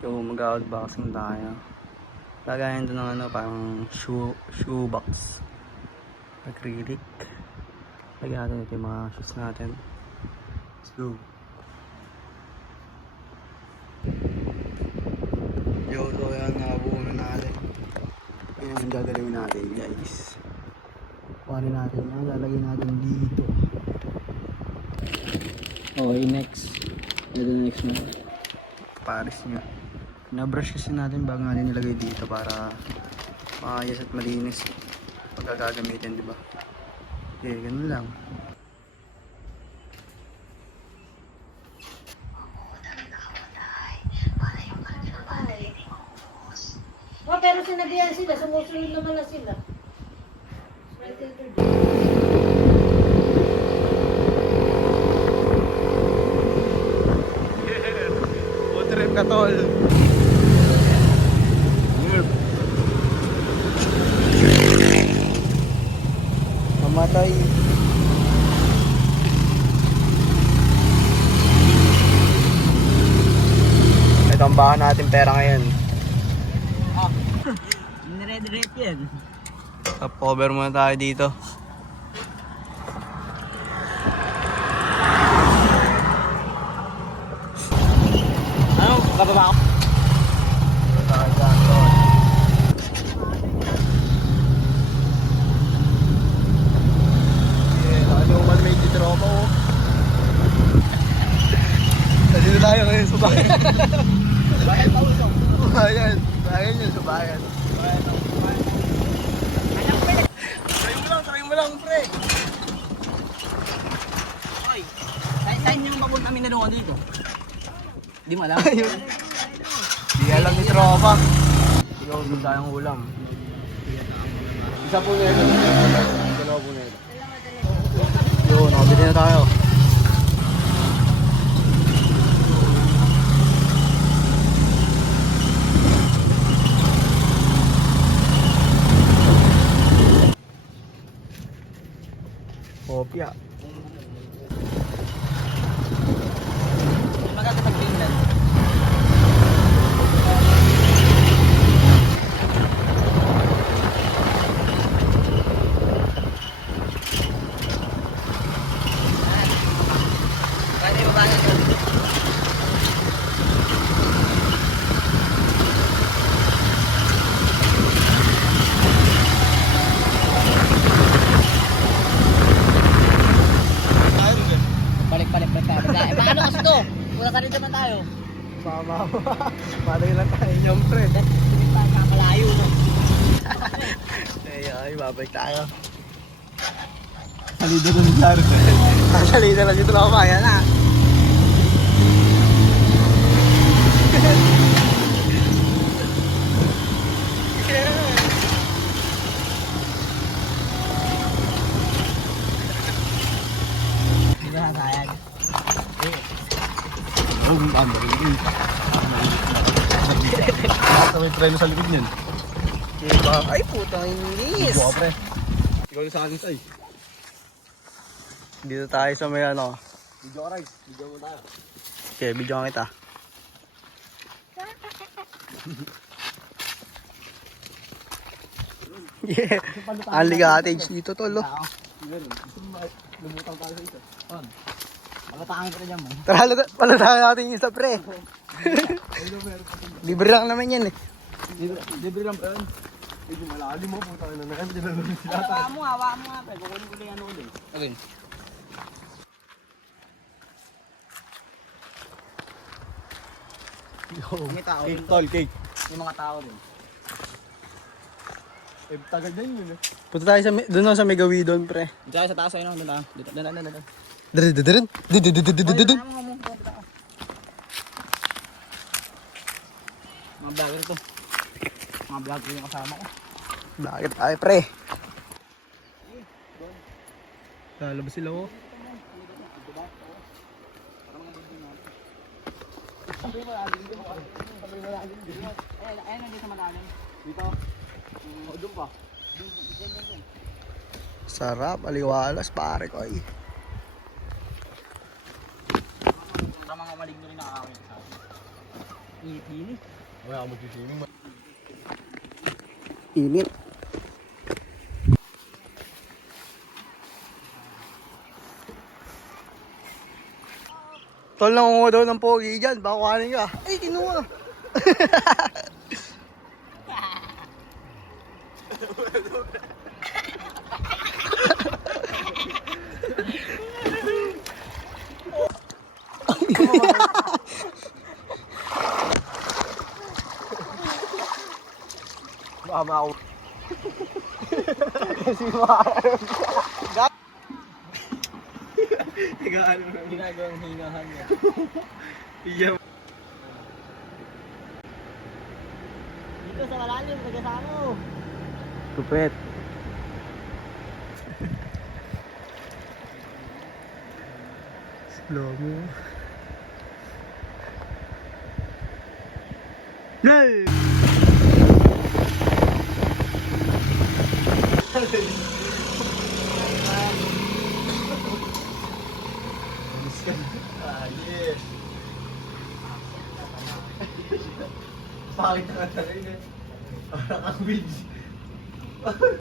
Yung mag-outboxing tayo. Lagayan doon ng ano, parang shoe box. Acrylic. Lagyan natin ito yung mga shoes natin. Let's go. Yo, so yan, nakabuo na natin. Yan ang gagalawin natin, guys. Kuhanin natin yan, lalagyan natin dito. Okay, next. Ito next na. Paris nga. Na-brush kasi natin bago natin nilagay dito para maayos at malinis pag gagamitin, di ba? Okay, ganun lang. Oh, pero sinabihan sila, sumusunod naman na sila. Food trip ka, tol. Mamatay. Ito ang bahan natin pera ngayon. Nire-drip yan. Top cover muna tayo dito. Ano? Bababa ako? Dito tayo ngayon sa bayan. Bayan pa uso. Bayan. Bayan yun sa bayan. Try mo lang, pre. Oy, saan yung babon kami na doon dito? Di mo alam? Ayun. Di alam ni tropa. Ikaw, doon tayong ulam. Isa po na ito. Dalawa po na ito. Yun, nakabili na tayo. Kopya. Magkakatag tingnan. Pwede mo ba ito? Balik-balik ka. Paano kasi to? Pula ka rin naman tayo. Mama. Patay lang tayo niyang pre. Hindi pa kakalayo no. Ay, babalik tayo. Salida na ni Laro. Salida na dito lang ako. Ayan na. Hindi na sayang. Ang dami rin. Basta may treno sa likod niyan. Diba? Ay, putang inis. Buka, pre. Ikaw na sa akin, say. Dito tayo sa may ano. Video ka rice. Video mo tayo. Okay, video kita. Yeah. Ang ligatage dito, tol. Lumutang tayo sa isa. On. Makatangin ka dyan mo. Tara, palatahan natin yung isa, pre. Libre lang naman yan eh. Libre lang pa yun. Medyo malalim mo, putang ina na yan. Hawa mo nga. Pero kukunin ko lang yan ulit. Okay. May tao. Cake, tol, cake. May mga tao din. Eh, tagal din yun eh. Punta tayo sa, doon ako sa Megawidon, pre. Diyan sa taas ayun. Doon. Doon. Dirin. Mga vlogger to. Mga vlogger yung kasama ko. Bakit tayo, pre? Lalabas sila ko. Ayun, dito malalim. Dito. Doon pa. Sarap, aliwalas, pare ko ay. Sa mga maligno rin nakakawin sa akin. Init. Wala akong magsiswimming. Init. Tol, nangungo daw ng pogi dyan. Baka kuhanin ka. Ay, kinuha. Mama ako. Kasi makakarap. Tigaan mo. Ginagawang hingahan niya. Iya. Dito sa malalim, taga-samo. Kupet. Slow mo. Yay! Ah, yes. Bakit ka talaga? Parang ang weeds.